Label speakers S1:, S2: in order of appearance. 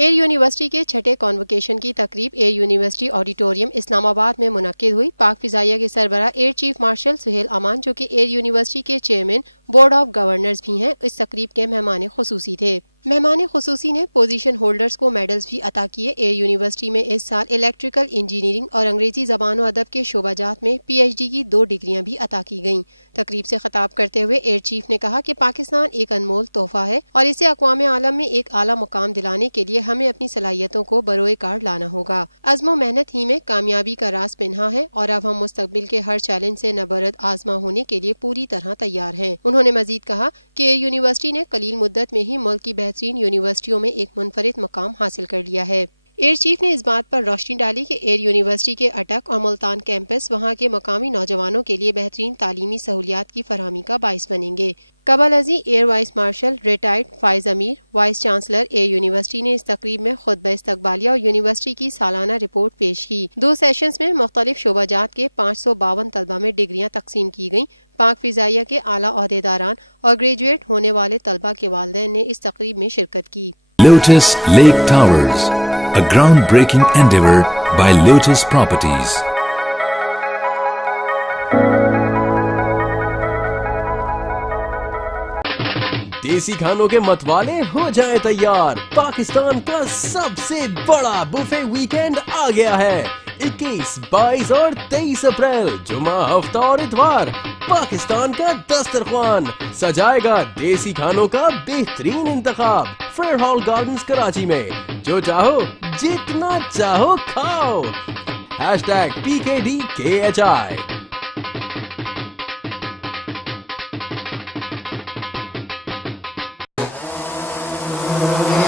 S1: Year university کے چھٹے convocation کی تقریب ایئر یونیورسٹی آڈیٹوریم اسلام آباد میں منعقد ہوئی۔ پاک فضائیہ کے سربراہ air chief marshal Sohail Aman, جو کہ ایئر یونیورسٹی کے چیئرمین بورڈ آف گورنرز بھی ہیں، اس تقریب کے مہمان خصوصی تھے۔ مہمان خصوصی نے پوزیشن ہولڈرز کو میڈلز بھی عطا کیے۔ ایئر یونیورسٹی میں اس سال الیکٹریکل انجینئرنگ اور انگریزی زبان و ادب کے شعبہ جات میں پی ایچ ڈی کی دو ڈگریاں بھی عطا کی گئیں۔ تقریب سے خطاب کرتے ہوئے ایئر چیف نے کہا کہ پاکستان ایک انمول تحفہ ہے اور اسے اقوام عالم میں ایک اعلیٰ مقام دلانے کے لیے ہمیں اپنی صلاحیتوں کو بروئے کار لانا ہوگا۔ عزم و محنت ہی میں کامیابی کا راز پنہا ہے اور اب ہم مستقبل کے ہر چیلنج سے نبرد آزما ہونے کے لیے پوری طرح تیار ہیں۔ انہوں نے مزید کہا کہ ایئر یونیورسٹی نے قلیل مدت میں ہی ملک کی بہترین یونیورسٹیوں میں ایک منفرد مقام حاصل کر لیا ہے۔ ایئر چیف نے اس بات پر روشنی ڈالی کہ ایئر یونیورسٹی کے اٹک اور ملتان کیمپس وہاں کے مقامی نوجوانوں کے لیے بہترین تعلیمی سہولیات کی فراہمی کا باعث بنیں گے۔ قبل ازی air vice marshal retired Faiz Amir vice chancellor air university نے اس تقریب میں خود استقبالیہ اور یونیورسٹی کی سالانہ رپورٹ پیش کی۔ دو سیشنز میں مختلف شعبہ جات کے پانچ سو باون طلبہ میں ڈگریاں تقسیم کی گئیں۔ پاک فضائیہ کے اعلیٰ عہدیداران اور گریجویٹ ہونے والے طلبہ کے والدین نے اس تقریب میں شرکت کی۔
S2: Lotus Lake Towers, a groundbreaking endeavor by Lotus Properties.
S3: دیسی کھانوں کے متوالے ہو جائیں تیار۔ پاکستان کا سب سے بڑا بفے ویکینڈ آ گیا ہے۔ اکیس، بائیس اور تیئیس اپریل، جمعہ، ہفتہ اور اتوار۔ پاکستان کا دسترخوان۔ سجائے گا دیسی کھانوں کا بہترین انتخاب۔ فیر ہال گارڈنز کراچی میں۔ جو چاہو جتنا چاہو کھاؤ ہیش ٹیگ پی کے D K H I
S4: Thank you.